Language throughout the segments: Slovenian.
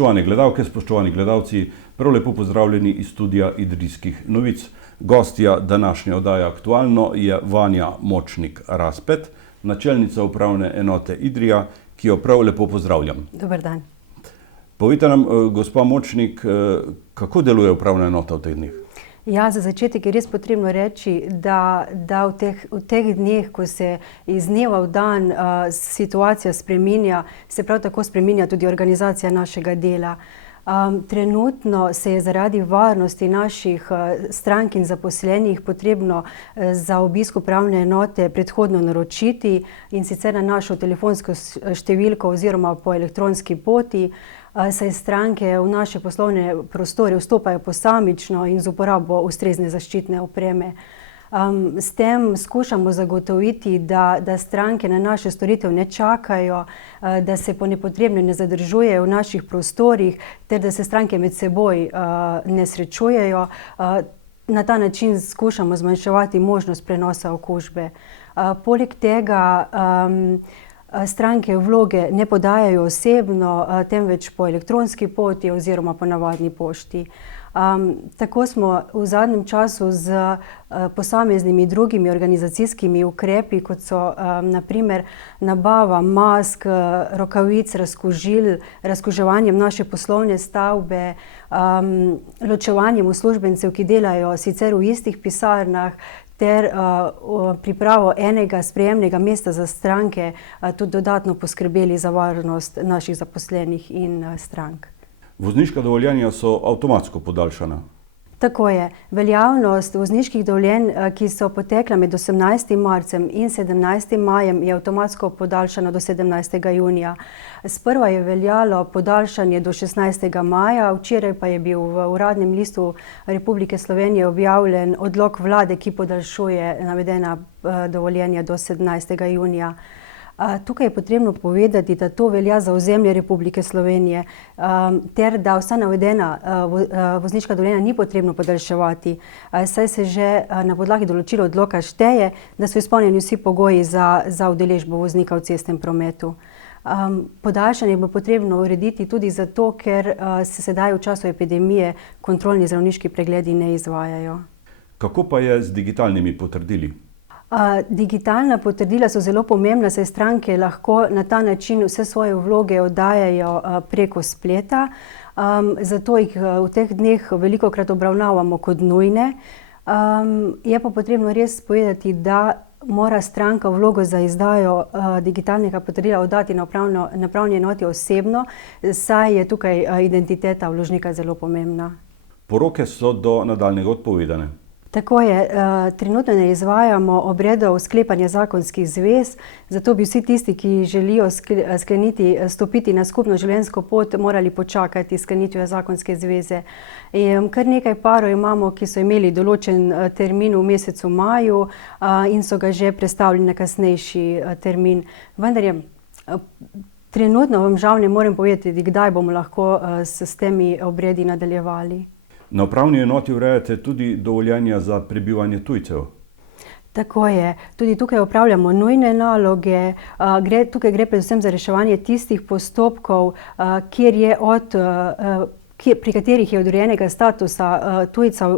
Spoštovane gledalke, spoštovani gledalci, prav lepo pozdravljeni iz studia Idrijskih novic. Gostja današnje oddaje Aktualno je Vanja Močnik-Raspet, načelnica upravne enote Idrija, ki jo prav lepo pozdravljam. Dober dan. Povejte nam, gospa Močnik, kako deluje upravna enota v teh dneh? Ja, za začetek je res potrebno reči, da v teh dneh, ko se iz dneva v dan situacija spreminja, se prav tako spreminja tudi organizacija našega dela. Trenutno se je zaradi varnosti naših strank in zaposlenih potrebno za obisk upravne enote predhodno naročiti, in sicer na našo telefonsko številko oziroma po elektronski poti, saj stranke v naše poslovne prostore vstopajo posamično in z uporabo ustrezne zaščitne opreme. S tem skušamo zagotoviti, da stranke na našo storitev ne čakajo, da se po nepotrebnem ne zadržujejo v naših prostorih, ter da se stranke med seboj ne srečujejo. Na ta način skušamo zmanjševati možnost prenosa okužbe. Poleg tega stranke vloge ne podajajo osebno, temveč po elektronski poti oziroma po navadni pošti. Tako smo v zadnjem času z posameznimi drugimi organizacijskimi ukrepi, kot so na primer nabava mask, rokavic, razkužil, razkuževanjem naše poslovne stavbe, ločevanjem uslužbencev, ki delajo sicer v istih pisarnah, ter pripravo enega sprejemnega mesta za stranke, tudi dodatno poskrbeli za varnost naših zaposlenih in strank. Vozniška dovoljenja so avtomatsko podaljšana. Tako je. Veljavnost vozniških dovoljenj, ki so potekla med 18. marcem in 17. majem, je avtomatsko podaljšana do 17. junija. Sprva je veljalo podaljšanje do 16. maja, včeraj pa je bil v Uradnem listu Republike Slovenije objavljen odlok vlade, ki podaljšuje navedena dovoljenja do 17. junija. Tukaj je potrebno povedati, da to velja za ozemlje Republike Slovenije, ter da vsa navedena vozniška dovoljenja ni potrebno podaljševati, saj se že na podlagi določila odloka šteje, da so izpolnjeni vsi pogoji za udeležbo voznika v cestnem prometu. Podaljšanje bo potrebno urediti tudi zato, ker se sedaj v času epidemije kontrolni zdravniški pregledi ne izvajajo. Kako pa je z digitalnimi potrdili? Digitalna potrdila so zelo pomembna, saj stranke lahko na ta način vse svoje vloge oddajajo preko spleta, zato jih v teh dneh velikokrat obravnavamo kot nujne. Je pa potrebno res povedati, da mora stranka vlogo za izdajo digitalnega potrdila oddati na upravni enoti osebno, saj je tukaj identiteta vložnika zelo pomembna. Poroke so do nadaljnjega odpovedane. Tako je. Trenutno ne izvajamo obredov sklepanja zakonskih zvez, zato bi vsi tisti, ki želijo stopiti na skupno življenjsko pot, morali počakati s sklenitvijo zakonske zveze. Kar nekaj parov imamo, ki so imeli določen termin v mesecu maju in so ga že prestavili na kasnejši termin. Vendar trenutno vam žal ne morem povedati, kdaj bomo lahko s temi obredi nadaljevali. Na upravni enoti urejate tudi dovoljenja za prebivanje tujcev. Tako je. Tudi tukaj opravljamo nujne naloge. Tukaj gre predvsem za reševanje tistih postopkov, pri katerih je od urejenega statusa tujca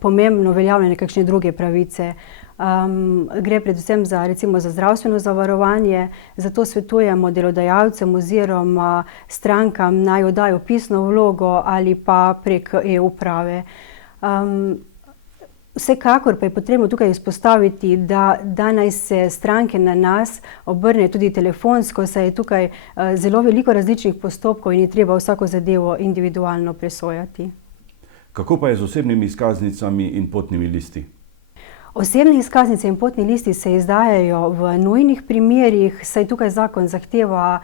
pomembno uveljavljanje kakšne druge pravice. Gre predvsem za zdravstveno zavarovanje, zato svetujemo delodajalcem oziroma strankam naj oddajo pisno vlogo ali pa prek e-uprave. Vsekakor pa je potrebno tukaj izpostaviti, da naj se stranke na nas obrnejo tudi telefonsko, saj je tukaj zelo veliko različnih postopkov in je treba vsako zadevo individualno presojati. Kako pa je z osebnimi izkaznicami in potnimi listi? Osebne izkaznice in potni listi se izdajajo v nujnih primerih, saj tukaj zakon zahteva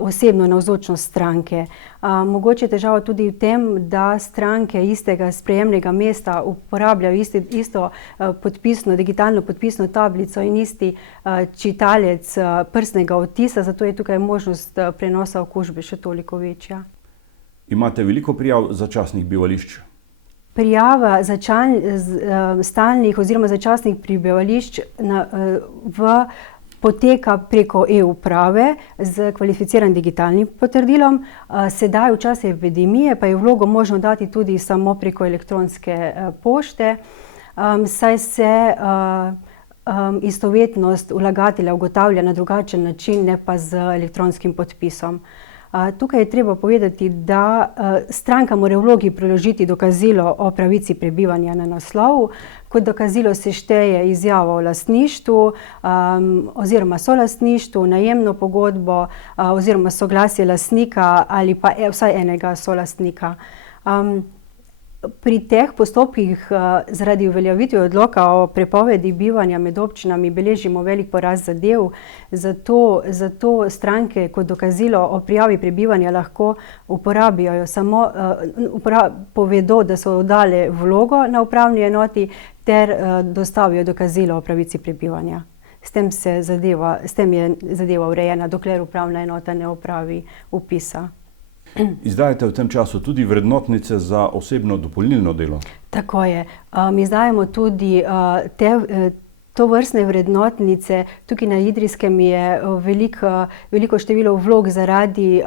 osebno navzočnost stranke. Mogoče je težava tudi v tem, da stranke istega sprejemnega mesta uporabljajo isto digitalno podpisno tablico in isti čitalec prstnega odtisa, zato je tukaj možnost prenosa okužbe še toliko večja. Imate veliko prijav začasnih bivališč? Prijava stalnih oziroma začasnih prebivališč v poteka preko e-uprave z kvalificiranim digitalnim potrdilom. Sedaj v času epidemije pa je vlogo možno dati tudi samo preko elektronske pošte, saj se istovetnost vlagatelja ugotavlja na drugačen način, ne pa z elektronskim podpisom. Tukaj je treba povedati, da stranka mora v vlogi priložiti dokazilo o pravici prebivanja na naslovu. Kot dokazilo se šteje izjavo o lastništvu oziroma solastništvu, najemno pogodbo oziroma soglasje lastnika ali pa vsaj enega solastnika. Pri teh postopkih zaradi uveljavitve odloka o prepovedi bivanja med občinami beležimo velik porast zadev, zato stranke kot dokazilo o prijavi prebivanja lahko uporabijo samo povedo, da so oddale vlogo na upravni enoti ter dostavijo dokazilo o pravici prebivanja. S tem je zadeva urejena, dokler upravna enota ne opravi vpisa. Izdajate v tem času tudi vrednotnice za osebno dopolnilno delo? Tako je. Mi izdajamo tudi tovrstne vrednotnice. Tukaj na Idrijskem je veliko število vlog zaradi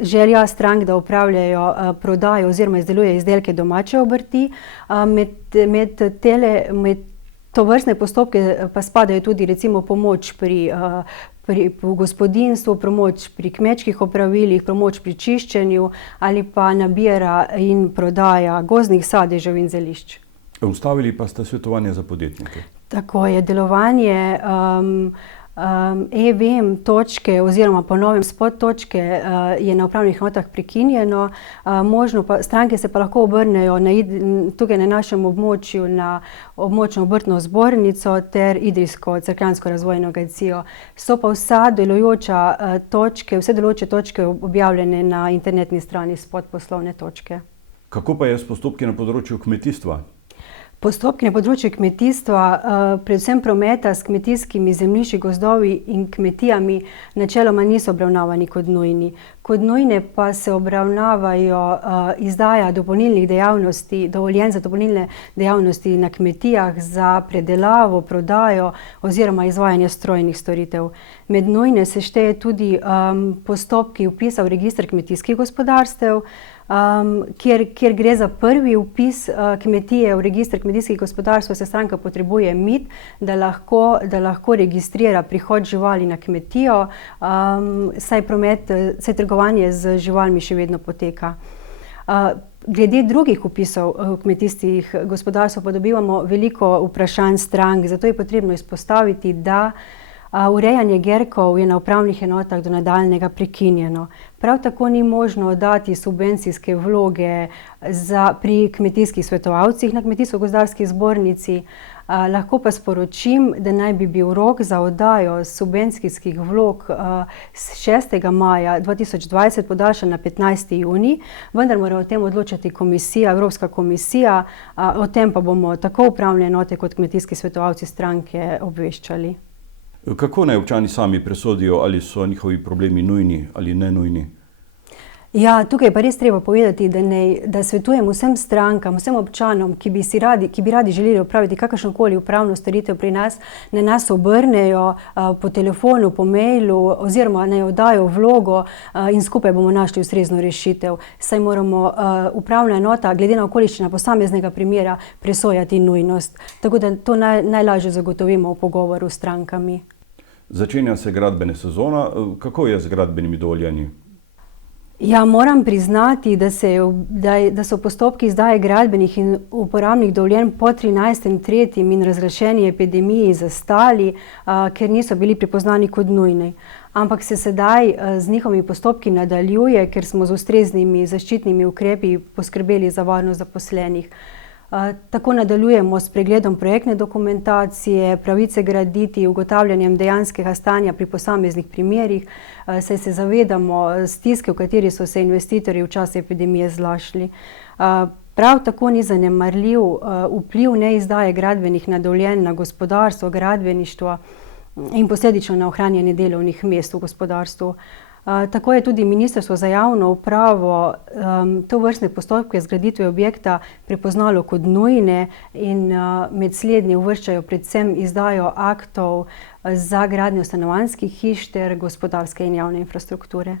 želja strank, da opravljajo prodajo oziroma izdelujejo izdelke domače obrti. Med tovrstne postopke pa spadajo tudi recimo pomoč pri gospodinjstvu, pomoč pri kmečkih opravilih, pomoč pri čiščenju ali pa nabira in prodaja gozdnih sadežev in zelišč. Ustavili pa ste svetovanje za podjetnike. Tako je, delovanje e-vem točke oziroma po novem spot točke je na upravnih enotah prekinjeno. Stranke se pa lahko obrnejo tukaj na našem območju na območno obrtno zbornico ter Idrijsko cerkljansko razvojno agencijo. So pa vse delujoče točke objavljene na internetni strani spot poslovne točke. Kako pa je s postopki na področju kmetijstva? Postopki na področju kmetijstva, predvsem prometa s kmetijskimi zemljišči, gozdovi in kmetijami, načeloma niso obravnavani kot nujni. Kot nujne pa se obravnavajo izdaja dopolnilnih dejavnosti, dovoljenj za dopolnilne dejavnosti na kmetijah za predelavo, prodajo oziroma izvajanje strojnih storitev. Med nujne se šteje tudi postopki vpisa v register kmetijskih gospodarstev, kjer gre za prvi vpis kmetije v register kmetijskih gospodarstv, se stranka potrebuje MID, da lahko registrira prihod živali na kmetijo, saj trgovanje z živalmi še vedno poteka. Glede drugih vpisov v kmetijskih gospodarstv pa dobivamo veliko vprašanj strank, zato je potrebno izpostaviti, da urejanje gerkov je na upravnih enotah do nadaljnjega prekinjeno. Prav tako ni možno dati subvencijske vloge pri kmetijskih svetovalcih na Kmetijsko-gozdarski zbornici. Lahko pa sporočim, da naj bi bil rok za oddajo subvencijskih vlog 6. maja 2020 podaljšan na 15. junij, vendar mora o tem odločati Evropska komisija, o tem pa bomo tako upravne enote kot kmetijski svetovalci stranke obveščali. Kako naj občani sami presodijo, ali so njihovi problemi nujni ali ne nujni? Ja, tukaj pa res treba povedati, da svetujem vsem strankam, vsem občanom, ki bi radi želeli opraviti kakršnokoli upravno storitev pri nas, naj nas obrnejo po telefonu, po mailu oziroma naj oddajo vlogo in skupaj bomo našli ustrezno rešitev. Saj moramo upravna enota glede na okoliščine posameznega primera presojati nujnost. Tako da to najlažje zagotovimo v pogovoru s strankami. Začenja se gradbena sezona. Kako je z gradbenimi dovoljenji? Ja, moram priznati, da so postopki izdaje gradbenih in uporabnih dovoljenj po 13.3. in razglašeni epidemiji zastali, ker niso bili prepoznani kot nujni. Ampak se sedaj z njihovimi postopki nadaljuje, ker smo z ustreznimi zaščitnimi ukrepi poskrbeli za varnost zaposlenih. Tako nadaljujemo s pregledom projektne dokumentacije, pravice graditi, ugotavljanjem dejanskega stanja pri posameznih primerih, saj se zavedamo stiske, v kateri so se investitorji v času epidemije znašli. Prav tako ni zanemarljiv vpliv neizdaje gradbenih dovoljenj na gospodarstvo, gradbeništvo in posledično na ohranjanje delovnih mest v gospodarstvu. Tako je tudi Ministrstvo za javno upravo tovrstne postopke zgraditve objekta prepoznalo kot nujne in med slednje uvrščajo predvsem izdajo aktov za gradnjo stanovanjskih hiš ter gospodarske in javne infrastrukture.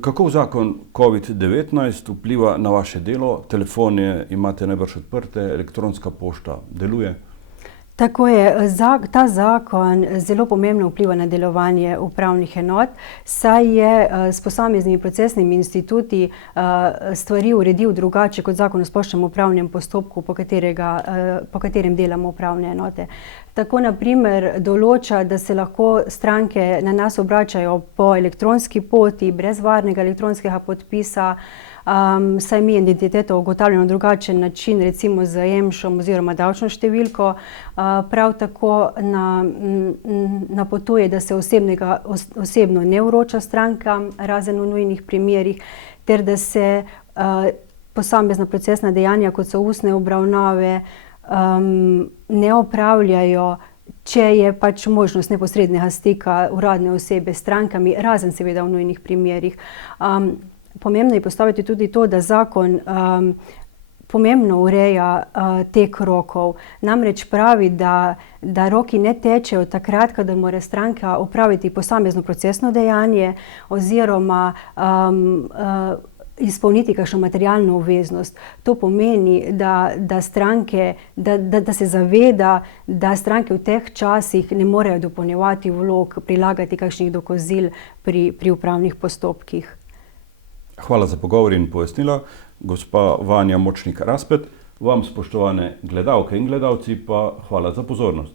Kako zakon COVID-19 vpliva na vaše delo? Telefone imate najbrž odprte, elektronska pošta deluje? Tako je, ta zakon zelo pomembno vpliva na delovanje upravnih enot, saj je s posameznimi procesnimi instituti stvari uredil drugače kot zakon o splošnem upravnem postopku, po katerem delamo upravne enote. Tako na primer določa, da se lahko stranke na nas obračajo po elektronski poti, brez varnega elektronskega podpisa, saj mi identiteto ugotavljamo na drugačen način, recimo z EMŠom oziroma davčno številko. Prav tako napotuje, da se osebno ne vroča strankam, razen v nujnih primerih, ter da se posamezna procesna dejanja, kot so ustne obravnave, ne opravljajo, če je pač možnost neposrednega stika uradne osebe s strankami, razen seveda v nujnih primerih. Pomembno je izpostaviti tudi to, da zakon pomembno ureja tek rokov. Namreč pravi, da roki ne tečejo takrat, kadar mora stranka opraviti posamezno procesno dejanje oziroma izpolniti kakšno materialno obveznost. To pomeni, da se zaveda, da stranke v teh časih ne morejo dopolnjevati vlog, prilagati kakšnih dokazil pri upravnih postopkih. Hvala za pogovor in pojasnila. Gospa Vanja Močnik Raspet, vam spoštovane gledalke in gledalci pa hvala za pozornost.